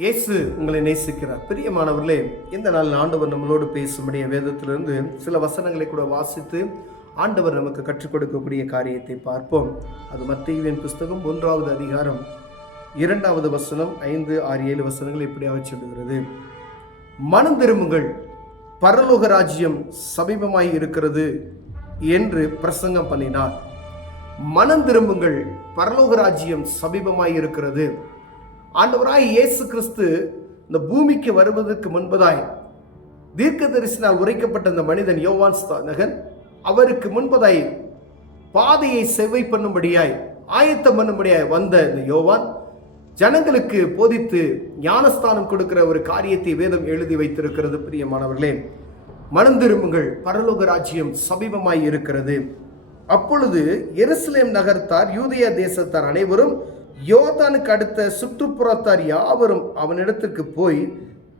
இயேசு உங்களை நேசிக்கிறார். பிரியமானவர்களே, இந்த நாள் ஆண்டவர் நம்மளோடு பேசும்படிய வேதத்திலிருந்து சில வசனங்களை கூட வாசித்து ஆண்டவர் நமக்கு கற்றுக் கொடுக்கக்கூடிய காரியத்தை பார்ப்போம். அது மத்தேயுவின் புஸ்தகம் 1வது அதிகாரம் 2வது வசனம் 5, 6, 7 வசனங்கள் இப்படியாக சொல்லுகிறது. மனம் திரும்புங்கள், பரலோக ராஜ்யம் சமீபமாய் இருக்கிறது என்று பிரசங்கம் பண்ணினார். மனம் திரும்புங்கள், பரலோக ராஜ்யம் சமீபமாய் இருக்கிறது. ஆண்டவராய் இயேசு கிறிஸ்து இந்த பூமிக்கு வருவதற்கு முன்பதாய் தீர்க்கதரிசினால் உரைக்கப்பட்ட இந்த மனிதன் யோவான் ஸ்நானகன் அவருக்கு முன்பதாய் பாதையை செவ்வை பண்ணும்படியாய் ஆயத்தம் பண்ணும்படியாய் வந்த இந்த யோவான் ஜனங்களுக்கு போதித்து ஞானஸ்தானம் கொடுக்கிற ஒரு காரியத்தை வேதம் எழுதி வைத்திருக்கிறது. பிரியமானவர்களே, மனம் திரும்புங்கள், பரலோக ராஜ்யம் சமீபமாய் இருக்கிறது. அப்பொழுது எருசலேம் நகரத்தார் யூதேயா தேசத்தார் அனைவரும் யோர்தானுக்கு அடுத்த சுற்றுப்புறத்தார் யாவரும் அவனிடத்திற்கு போய்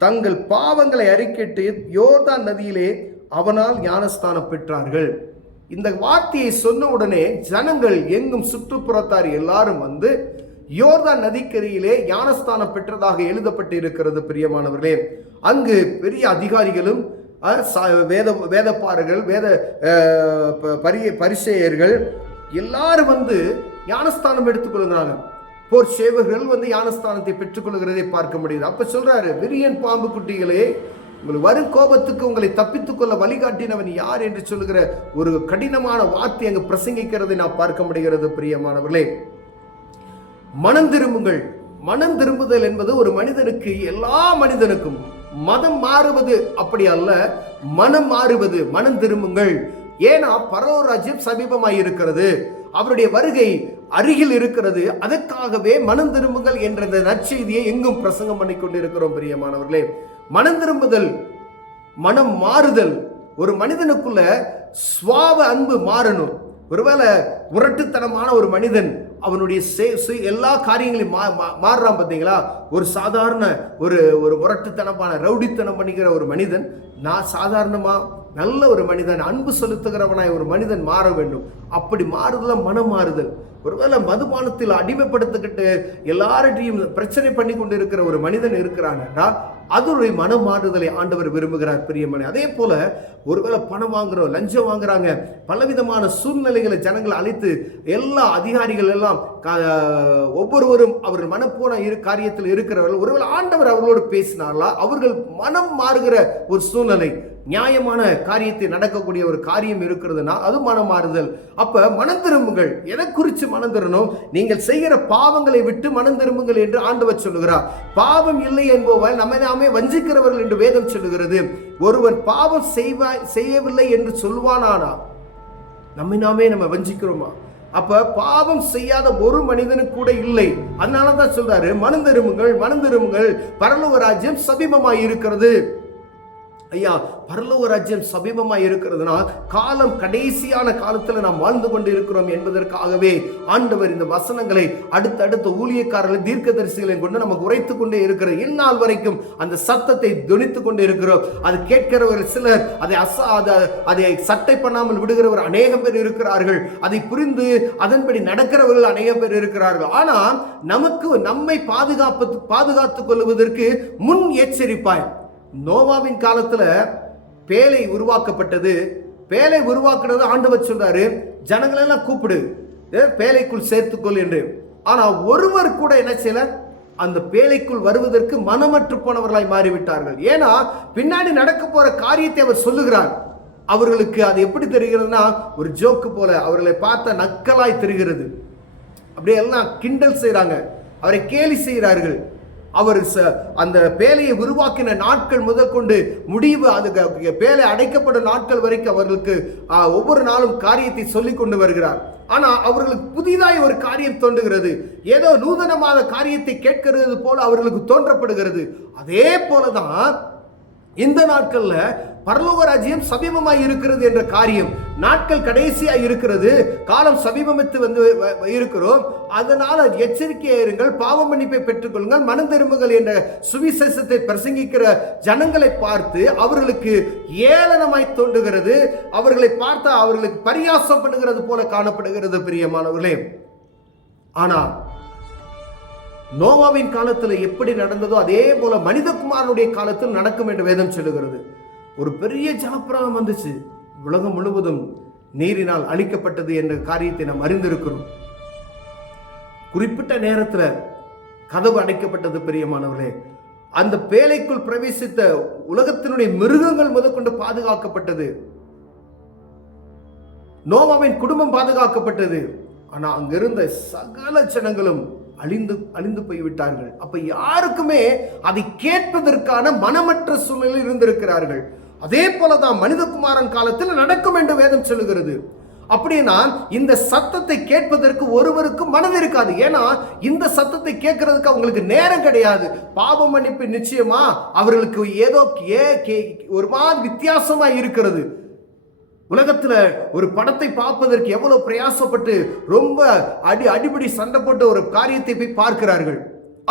தங்கள் பாவங்களை அறிக்கையிட்டு யோர்தான் நதியிலே அவனால் ஞானஸ்தானம் பெற்றார்கள். இந்த வார்த்தையை சொன்ன உடனே ஜனங்கள் எங்கும் சுற்றுப்புறத்தார் எல்லாரும் வந்து யோர்தான் நதிக்கரையிலே ஞானஸ்தானம் பெற்றதாக எழுதப்பட்டு இருக்கிறது. பிரியமானவர்களே, அங்கு பெரிய அதிகாரிகளும் வேதப்பாரர்கள் பரிசேயர்கள் எல்லாரும் வந்து ஞானஸ்தானம் எடுத்துக்கொள்கிறாங்க. போர் சேவர்கள் வந்து ஞானஸ்தானத்தை பெற்றுக்கொள்கிறதை பார்க்க முடியுது. அப்ப சொல்றாரு, விரியன் பாம்பு குட்டிகளே, உங்களுக்கு வரும் கோபத்துக்கு உங்களை தப்பித்துக் கொள்ள வழிகாட்டினவன் யார் என்று சொல்லுகிற ஒரு கடினமான வார்த்தை அங்கு பிரசங்கிக்கிறதை நாம் பார்க்க முடிகிறது. பிரியமானவர்களே, மனம் திரும்புங்கள். மனம் திரும்புதல் என்பது ஒரு மனிதனுக்கு, எல்லா மனிதனுக்கும் மதம் மாறுவது அப்படி அல்ல, மனம் மாறுவது. மனம் திரும்புங்கள், ஏன்னா பரலோக ராஜ்யம் சமீபமாய் இருக்கிறது, அவருடைய வருகை அருகில் இருக்கிறது. அதற்காகவே மனம் திரும்புங்கள் என்ற நற்செய்தியை எங்கும் பிரசங்கம் பண்ணி கொண்டிருக்கிறோம். பிரியமானவர்களே, மனம் திரும்புதல், மனம் மாறுதல். ஒரு மனிதனுக்குள்ள சுவாப அன்பு மாறணும். ஒருவேளை முரட்டுத்தனமான ஒரு மனிதன் அவனுடைய எல்லா காரியங்களையும் மாறுறான் பார்த்தீங்களா? ஒரு சாதாரண ஒரு முரட்டுத்தனமான ரவுடித்தனம் பண்ணிக்கிற ஒரு மனிதன் நான் சாதாரணமா நல்ல ஒரு மனிதன், அன்பு செலுத்துகிறவனாய் ஒரு மனிதன் மாற வேண்டும். அப்படி மாறுதல் மனம் மாறுதல். ஒருவேளை மதுபானத்தில் அடிமைப்படுத்திக்கிட்டு எல்லார்டையும் பிரச்சனை பண்ணி கொண்டு இருக்கிற ஒரு மனிதன் இருக்கிறான்னா அது ஒரு மனம் மாறுதலை ஆண்டவர் விரும்புகிறார். பிரியமனே, அதே போல ஒருவேளை பணம் வாங்குறோம், லஞ்சம் வாங்குறாங்க, பலவிதமான சூழ்நிலைகளை ஜனங்களை அழைத்து எல்லா அதிகாரிகள் எல்லாம் ஒவ்வொருவரும் அவர்கள் மனப்போன காரியத்தில் இருக்கிறவர்கள் ஒருவேளை ஆண்டவர் அவர்களோடு பேசினார்களா? அவர்கள் மனம் மாறுகிற ஒரு சூழ்நிலை, நியாயமான காரியத்தை நடக்கக்கூடிய ஒரு காரியம் இருக்கிறதுனா அது மனம் மாறுதல். அப்ப மனம் திரும்புங்கள். எதை குறித்து மனம் திரும்பணும்? நீங்கள் செய்கிற பாவங்களை விட்டு மனம் திரும்புங்கள் என்று ஆண்டவர் சொல்லுகிறார். பாவம் இல்லை என்பவர்கள் நம்மை நாமே வஞ்சிக்கிறவர்கள் என்று வேதம் சொல்லுகிறது. ஒருவன் பாவம் செய்யவில்லை என்று சொல்வானானா நம்மை நாமே நம்ம வஞ்சிக்கிறோமா? அப்ப பாவம் செய்யாத ஒரு மனிதனுக்கு கூட இல்லை. அதனாலதான் சொல்றாரு, மனம் திரும்புங்கள், மனம் திரும்புங்கள், பரலோக ராஜ்யம் சமீபமாய் இருக்கிறது. ஐயா, பரலோக ராஜ்யம் சமீபமாய் இருக்கிறதுனா காலம் கடைசியான காலத்தில் நாம் வாழ்ந்து கொண்டு இருக்கிறோம் என்பதற்காகவே ஆண்டவர் இந்த வசனங்களை அடுத்தடுத்த ஊழியக்காரர்கள் தீர்க்கதரிசிகளை கொண்டு நமக்கு உரைத்து கொண்டே இருக்கிறோம். இந்நாள் வரைக்கும் அந்த சத்தத்தை துணித்துக் கொண்டே இருக்கிறோம். அது கேட்கிறவர்கள் சிலர் அதை சட்டை பண்ணாமல் விடுகிறவர் அநேகம் பேர் இருக்கிறார்கள். அதை புரிந்து அதன்படி நடக்கிறவர்கள் அநேகம் பேர் இருக்கிறார்கள். ஆனால் நமக்கு நம்மை பாதுகாத்துக் கொள்வதற்கு முன் எச்சரிப்பாய். நோவாவின் காலத்துல பேலை உருவாக்கப்பட்டது. பேலை உருவாக்குறது ஆண்டவர் சொல்றாரு, ஜனங்களெல்லாம் கூப்பிடு, பேலைக்குள் சேர்த்துக்கொள் என்று. ஆனா ஒருவர் கூட என்ன செய்யல, அந்த பேலைக்குள் வருவதற்கு மனமற்று போனவர்களாய் மாறிவிட்டார்கள். ஏன்னா பின்னாடி நடக்க போற காரியத்தை அவர் சொல்லுகிறார். அவர்களுக்கு அது எப்படி தெரிகிறதுனா ஒரு ஜோக்கு போல, அவர்களை பார்த்த நக்கலாய் தெரிகிறது. அப்படியே எல்லாம் கிண்டல் செய்யறாங்க, அவரை கேலி செய்கிறார்கள். அவர் அந்த பேலையை உருவாக்கின நாட்கள் முதல் கொண்டு முடிவு, அது பேலை அடைக்கப்படும் நாட்கள் வரைக்கும் அவர்களுக்கு ஒவ்வொரு நாளும் காரியத்தை சொல்லிக் கொண்டு வருகிறார். ஆனா அவர்களுக்கு புதிதாய் ஒரு காரியம் தோன்றுகிறது, ஏதோ நூதனமான காரியத்தை கேட்கிறது போல அவர்களுக்கு தோன்றப்படுகிறது. அதே போலதான் இந்த நாட்கள்ல பரலோக ராஜ்யம் சமீபமாய் இருக்கிறது என்ற காரியம், நாட்கள் கடைசியாய் இருக்கிறது, காலம் சமீபமித்து வந்து இருக்கிறோம். அதனால எச்சரிக்கையா இருங்கள், பாவ மன்னிப்பை பெற்றுக்கொள்ளுங்கள், மனம் திரும்புங்கள் என்ற சுவிசேஷத்தை பிரசங்கிக்கிற ஜனங்களை பார்த்து அவர்களுக்கு ஏளனமாய் தோன்றுகிறது. அவர்களை பார்த்தா அவர்களுக்கு பரியாசம் பண்ணுகிறது போல காணப்படுகிறது. பிரியமானவர்களே, ஆனா நோவாவின் காலத்தில் எப்படி நடந்ததோ அதே போல மனிதகுமாரனுடைய காலத்தில் நடக்கும் என்று வேதம் சொல்லுகிறது. ஒரு பெரிய ஜலப்பிரளயம் வந்துச்சு, உலகம் முழுவதும் நீரினால் அழிக்கப்பட்டது என்ற காரியத்தை நாம் அறிந்திருக்கிறோம். குறிப்பிட்ட நேரத்தில் கதவு அடைக்கப்பட்டது. பிரியமானவர்களே, அந்த பேழைக்குள் பிரவேசித்த உலகத்தினுடைய மிருகங்கள் முதற்கொண்டு பாதுகாக்கப்பட்டது. நோவாவின் குடும்பம் பாதுகாக்கப்பட்டது. ஆனா அங்கிருந்த சகல ஜனங்களும் அழிந்து போய்விட்டார்கள். அப்ப யாருக்குமே அதை கேட்பதற்கான மனமற்ற சூழ்நிலையில் இருந்திருக்கிறார்கள். அதே போலதான் மனிதகுமாரன் காலத்தில் நடக்கும் என்று வேதம் சொல்லுகிறது. அப்படின்னா இந்த சத்தத்தை கேட்பதற்கு ஒருவருக்கு மனது இருக்காது. ஏன்னா இந்த சத்தத்தை கேட்கறதுக்கு அவங்களுக்கு நேரம் கிடையாது. பாவ மன்னிப்பு நிச்சயமா அவர்களுக்கு ஏதோ ஒரு மாதிரி வித்தியாசமா இருக்கிறது. உலகத்துல ஒரு படத்தை பார்ப்பதற்கு எவ்வளவு பிரயாசப்பட்டு ரொம்ப அடிபடி சண்டை போட்டு ஒரு காரியத்தை போய் பார்க்கிறார்கள்.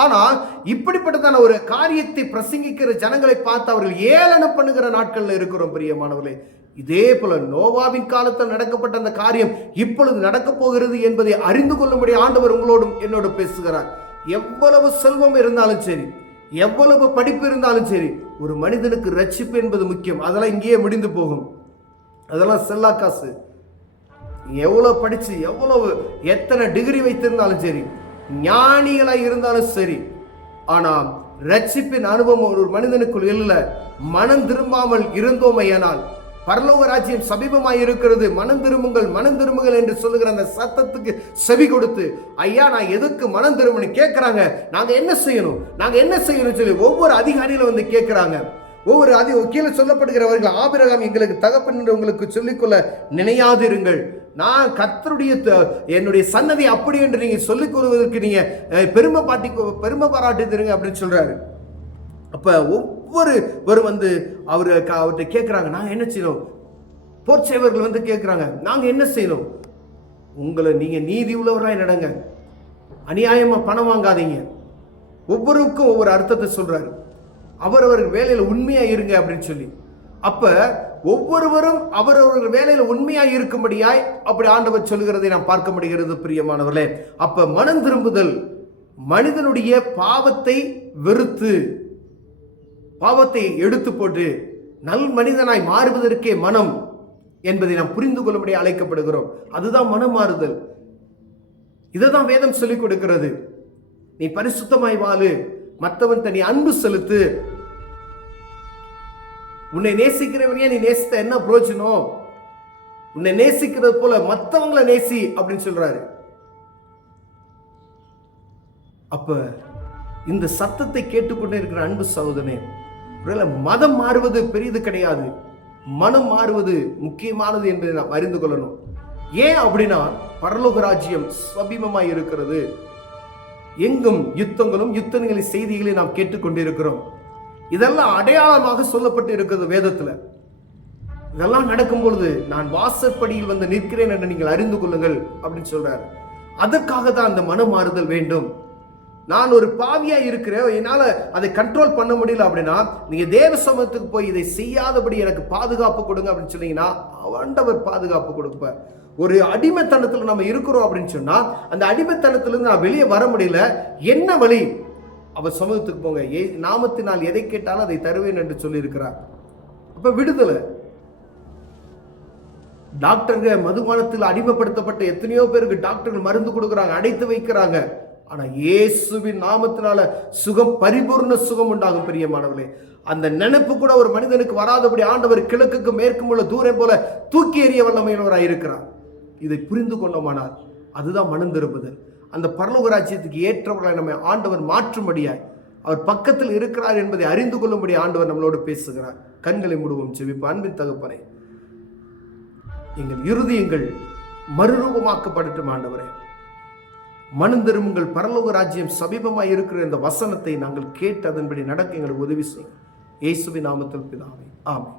ஆனால் இப்படிப்பட்டதான ஒரு காரியத்தை பிரசங்கிக்கிற ஜனங்களை பார்த்து அவர்கள் ஏளனம் பண்ணுகிற நாட்கள்ல இருக்கிறோம். பிரியமானவர்களே, இதே போல நோவாவின் காலத்தில் நடக்கப்பட்ட அந்த காரியம் இப்பொழுது நடக்க போகிறது என்பதை அறிந்து கொள்ளும்படி ஆண்டவர் உங்களோடும் என்னோடு பேசுகிறார். எவ்வளவு செல்வம் இருந்தாலும் சரி, எவ்வளவு படிப்பு இருந்தாலும் சரி, ஒரு மனிதனுக்கு ரட்சிப்பு என்பது முக்கியம். அதெல்லாம் இங்கேயே முடிந்து போகும். அதெல்லாம் செல்லா காசு. எவ்வளவு படிச்சு எத்தனை டிகிரி வைத்திருந்தாலும் சரி, ஞானிகளாய் இருந்தாலும் சரி, ஆனால் ரட்சிப்பின் அனுபவம் ஒரு மனிதனுக்குள் இல்லை. மனம் திரும்பாமல் இருந்தோமையானால் பரலோக ராஜ்யம் சமீபமாய் இருக்கிறது, மனம் திரும்புங்கள் என்று சொல்லுகிற அந்த சத்தத்துக்கு செவி கொடுத்து, ஐயா நான் எதுக்கு மனம் திரும்பணும் கேட்கிறாங்க. நாங்க என்ன செய்யணும் சொல்லி ஒவ்வொரு அதிகாரியில வந்து கேட்கிறாங்க. ஒவ்வொரு கீழே சொல்லப்படுகிறவர்கள், ஆபிரகாம் எங்களுக்கு தகப்பன் என்று உங்களுக்கு சொல்லிக்கொள்ள நினையாதிருங்கள், நான் கர்த்தருடைய என்னுடைய சன்னதி அப்படி என்று நீங்க சொல்லிக் கொள்வதற்கு நீங்க பெருமை பாராட்டுங்க அப்படின்னு சொல்றாரு. அப்ப ஒவ்வொரு வந்து அவர்கிட்ட கேட்கிறாங்க, நாங்க என்ன செய்யணும்? போர்ச்சேவர்கள் வந்து கேட்கிறாங்க, நாங்க என்ன செய்யணும்? நீங்க நீதி உள்ளவராய் நடங்க, அநியாயமா பணம் வாங்காதீங்க. ஒவ்வொருக்கும் ஒவ்வொரு அர்த்தத்தை சொல்றாரு. அவரவர் வேலையில உண்மையா இருங்க அப்படின்னு சொல்லி. அப்ப ஒவ்வொருவரும் அவரவர் வேலையில உண்மையா இருக்கும்படியாய் அப்படி ஆண்டவர் சொல்லுகிறதை நாம் பார்க்க முடிகிறது. பிரியமானவர்களே, அப்ப மனம் திரும்புதல் மனிதனுடைய பாவத்தை வெறுத்து பாவத்தை எடுத்து போட்டு நல் மனிதனாய் மாறுவதற்கே மனம் என்பதை நாம் புரிந்து கொள்ளும்படி அழைக்கப்படுகிறோம். அதுதான் மனம் மாறுதல். இதைதான் வேதம் சொல்லிக் கொடுக்கிறது. நீ பரிசுத்தமாய் வாழு, மற்றவன் தனி அன்பு செலுத்து, உன்னை நேசிக்கிறவனே நீ நேசித்த என்ன பிரயோஜனம்? உன்னை நேசிக்கிறது போல மற்றவங்களை நேசி அப்படின்னு சொல்றாரு. அப்ப இந்த சத்தத்தை கேட்டுக்கொண்டே இருக்கிற அன்பு சகோதரனே, மதம் மாறுவது பெரியது கிடையாது, மனம் மாறுவது முக்கியமானது என்பதை நாம் அறிந்து கொள்ளணும். ஏன் அப்படின்னா பரலோக ராஜ்யம் சமீபமாய் இருக்கிறது. எங்கும் யுத்தங்களும் யுத்தங்களின் செய்திகளை நாம் கேட்டுக்கொண்டிருக்கிறோம். இதெல்லாம் அடையாளமாக சொல்லப்பட்டு இருக்கிறது வேதத்துல. இதெல்லாம் நடக்கும் பொழுது நான் வாசற்படியில் வந்து நிற்கிறேன் என்று நீங்கள் அறிந்து கொள்ளுங்கள் அப்படின்னு சொல்றாரு. அதற்காக தான் அந்த மனம் மாறுதல் வேண்டும். நான் ஒரு பாவியா இருக்கிறேன், என்னால அதை கண்ட்ரோல் பண்ண முடியல அப்படின்னா நீங்க தேவ சமூகத்துக்கு போய் இதை செய்யாதபடி எனக்கு பாதுகாப்பு கொடுங்க அப்படின்னு சொன்னீங்கன்னா ஆண்டவர் பாதுகாப்பு கொடுப்பார். ஒரு அடிமைத்தனத்தில் நம்ம இருக்கிறோம் அப்படின்னு சொன்னா அந்த அடிமைத்தனத்திலிருந்து நான் வெளியே வர முடியல, என்ன வழி? அவர் சமூகத்துக்கு போங்க, நாமத்தினால் எதை கேட்டாலும் அதை தருவேன் என்று சொல்லி இருக்கிறார். அப்ப விடுதலை. டாக்டர்கள் மதுபானத்தில் அடிமைப்படுத்தப்பட்ட எத்தனையோ பேருக்கு டாக்டர்கள் மருந்து கொடுக்குறாங்க, அடைத்து வைக்கிறாங்க. ஆனா இயேசுவின் நாமத்தினால சுகம், பரிபூர்ண சுகம் உண்டாகும். பிரியமானவர்களே, அந்த நினைப்பு கூட ஒரு மனிதனுக்கு வராதபடி ஆண்டவர் கிழக்குக்கு மேற்கும் உள்ள தூரம் போல தூக்கி எறிய வல்லமையுள்ளவராய் இருக்கிறார். இதை புரிந்து கொண்டோமானால் அதுதான் மனம் திரும்புதல். அந்த பரலோக ராஜ்யத்துக்கு ஏற்றவர்களாய் நம்மை ஆண்டவர் மாற்றும்படியாய் அவர் பக்கத்தில் இருக்கிறார் என்பதை அறிந்து கொள்ளும்படி ஆண்டவர் நம்மளோடு பேசுகிறார். கண்களை மூடுவோம், செவிப்பு. அன்பின் தகப்பனே, எங்கள் இருதயங்கள் மறுரூபமாக்கப்படட்டும். ஆண்டவரே, மனம் திரும்புங்கள், பரலோக ராஜ்யம் சமீபமாய் இருக்கிற இந்த வசனத்தை நாங்கள் கேட்டு அதன்படி நடக்க எங்களுக்கு உதவி செய்யும். இயேசுவின் நாமத்தில் பிதாவே, ஆமென்.